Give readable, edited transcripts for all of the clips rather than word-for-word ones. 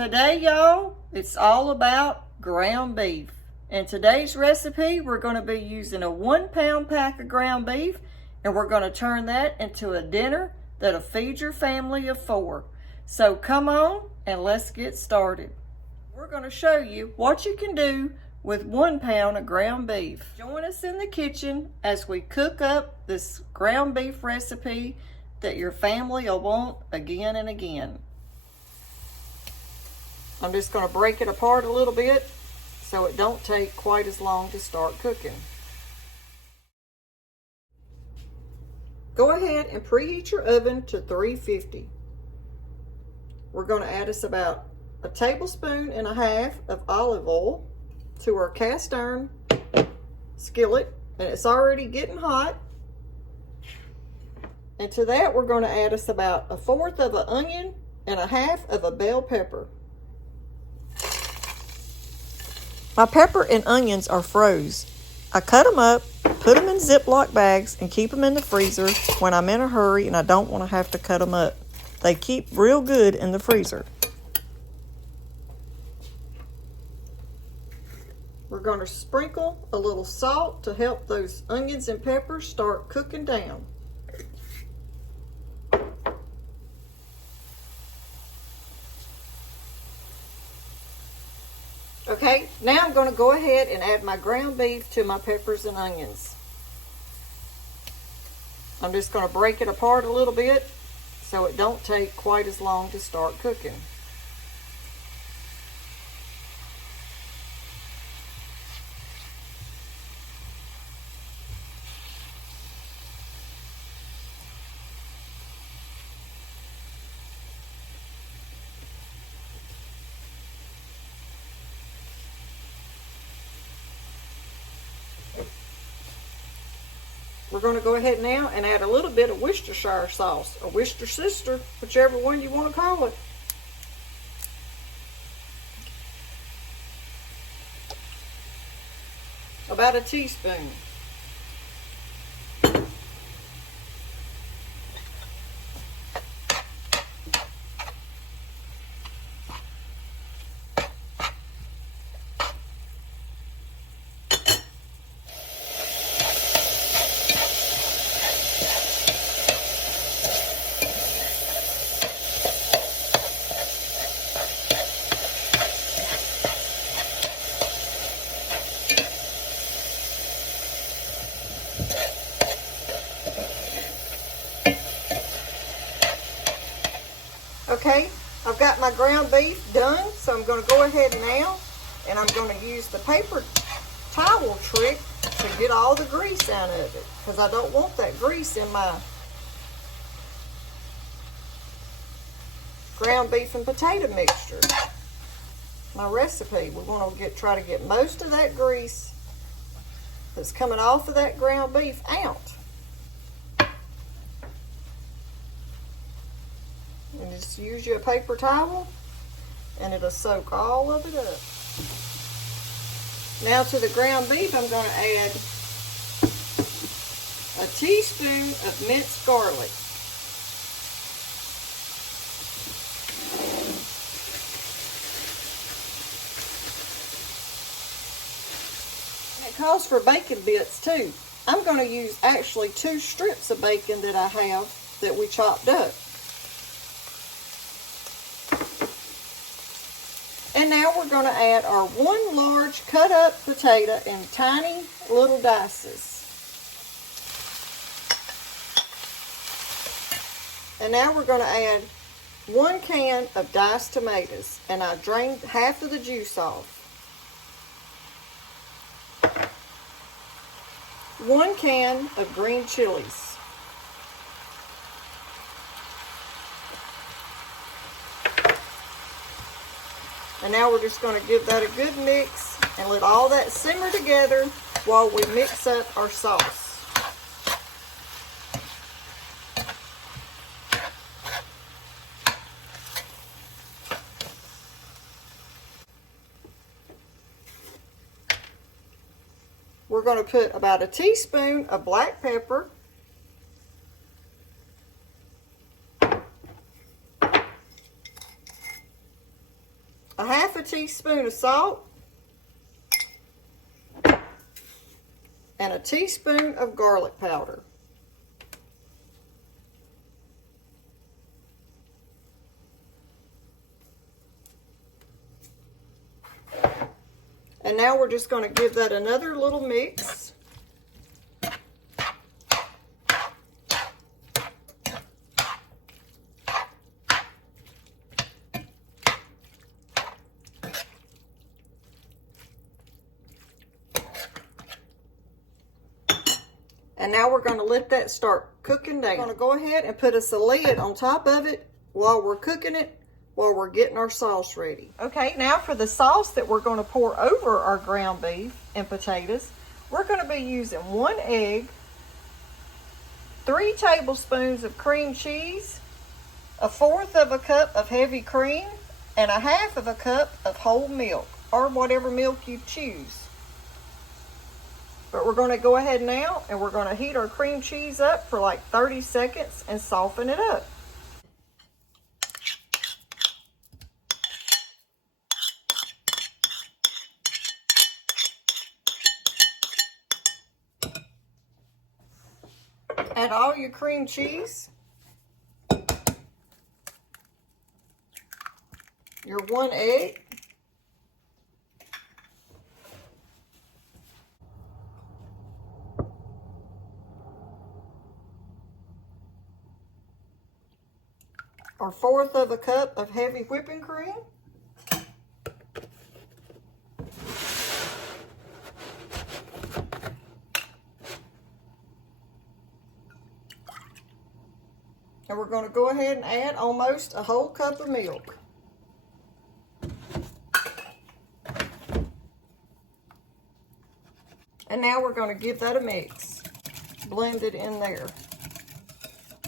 Today, y'all, it's all about ground beef. In today's recipe, we're going to be using a 1 pound pack of ground beef, and we're going to turn that into a dinner that'll feed your family of 4. So come on and let's get started. We're going to show you what you can do with 1 pound of ground beef. Join us in the kitchen as we cook up this ground beef recipe that your family will want again and again. I'm just going to break it apart a little bit so it don't take quite as long to start cooking. Go ahead and preheat your oven to 350. We're going to add us about 1.5 tablespoons of olive oil to our cast iron skillet, and it's already getting hot. And to that we're going to add us about 1/4 of an onion and 1/2 of a bell pepper. My pepper and onions are froze. I cut them up, put them in Ziploc bags, and keep them in the freezer when I'm in a hurry and I don't want to have to cut them up. They keep real good in the freezer. We're going to sprinkle a little salt to help those onions and peppers start cooking down. Okay, now I'm going to go ahead and add my ground beef to my peppers and onions. I'm just going to break it apart a little bit so it don't take quite as long to start cooking. We're going to go ahead now and add a little bit of Worcestershire sauce, or Worcestershire, whichever one you want to call it. About 1 teaspoon. Okay, I've got my ground beef done, so I'm going to go ahead now and I'm going to use the paper towel trick to get all the grease out of it, because I don't want that grease in my ground beef and potato mixture. My recipe, we want to try to get most of that grease that's coming off of that ground beef out. And just use your paper towel and it'll soak all of it up. Now to the ground beef, I'm going to add 1 teaspoon of minced garlic. And it calls for bacon bits too. I'm going to use actually 2 strips of bacon that I have that we chopped up. And now we're going to add our 1 large cut up potato in tiny little dices. And now we're going to add 1 can of diced tomatoes, and I drained half of the juice off. 1 can of green chilies. And now we're just going to give that a good mix and let all that simmer together while we mix up our sauce. We're going to put about 1 teaspoon of black pepper, half a teaspoon of salt and a teaspoon of garlic powder. And now we're just going to give that another little mix. And now we're going to let that start cooking down. We're going to go ahead and put us a lid on top of it while we're cooking it, while we're getting our sauce ready. Okay, now for the sauce that we're going to pour over our ground beef and potatoes, we're going to be using 1 egg, 3 tablespoons of cream cheese, 1/4 of a cup of heavy cream, and 1/2 of a cup of whole milk, or whatever milk you choose. But we're going to go ahead now and we're going to heat our cream cheese up for like 30 seconds and soften it up. Add all your cream cheese, your 1 egg, or 1/4 of a cup of heavy whipping cream, and we're going to go ahead and add almost a whole cup of milk. And now we're going to give that a mix. Blend it in there.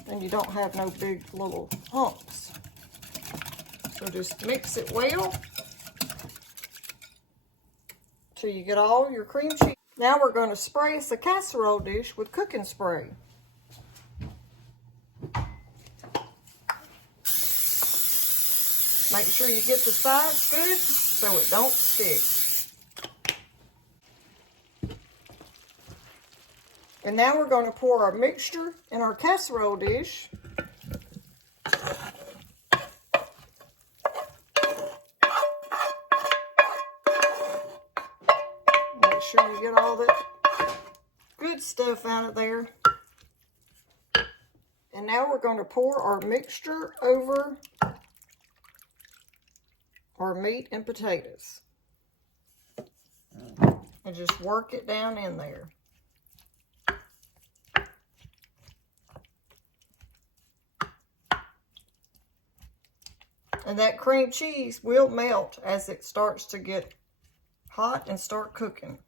And you don't have no big little humps. So just mix it well till you get all your cream cheese. Now we're going to spray us a casserole dish with cooking spray. Make sure you get the sides good so it don't stick. And now we're going to pour our mixture in our casserole dish. Make sure you get all that good stuff out of there. And now we're going to pour our mixture over our meat and potatoes. And just work it down in there. And that cream cheese will melt as it starts to get hot and start cooking.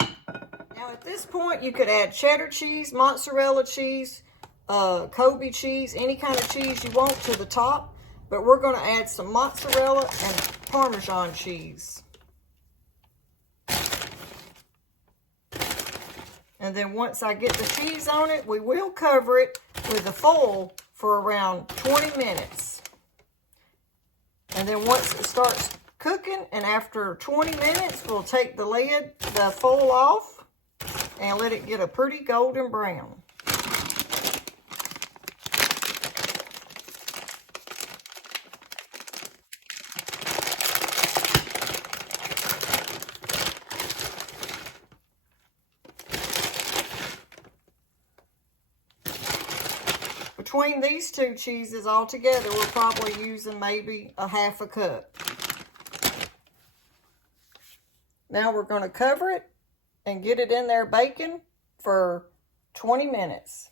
Now at this point you could add cheddar cheese, mozzarella cheese, Kobe cheese, any kind of cheese you want to the top. But we're going to add some mozzarella and Parmesan cheese. And then once I get the cheese on it, we will cover it with a foil for around 20 minutes. And then once it starts cooking, and after 20 minutes, we'll take the lid, the foil off, and let it get a pretty golden brown. Between these two cheeses all together, we're probably using maybe a 1/2 cup. Now we're going to cover it and get it in there baking for 20 minutes.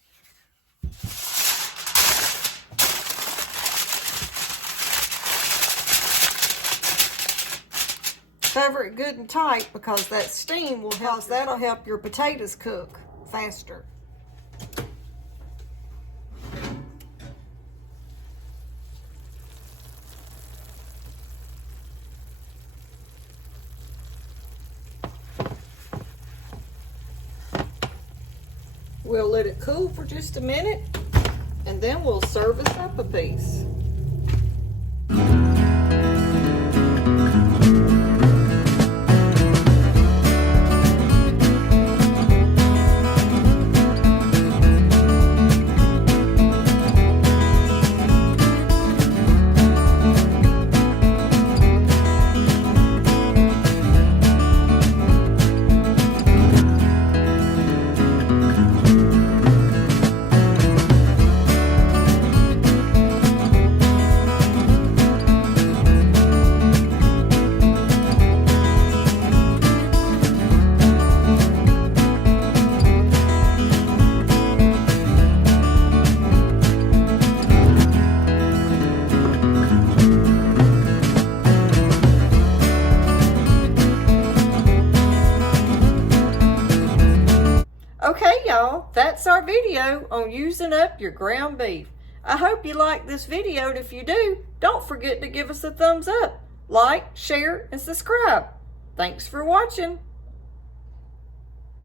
Cover it good and tight because that steam will help. That'll help your potatoes cook faster. We'll let it cool for just a minute, and then we'll serve us up a piece. Okay, y'all, that's our video on using up your ground beef. I hope you liked this video, and if you do, don't forget to give us a thumbs up, like, share, and subscribe. Thanks for watching.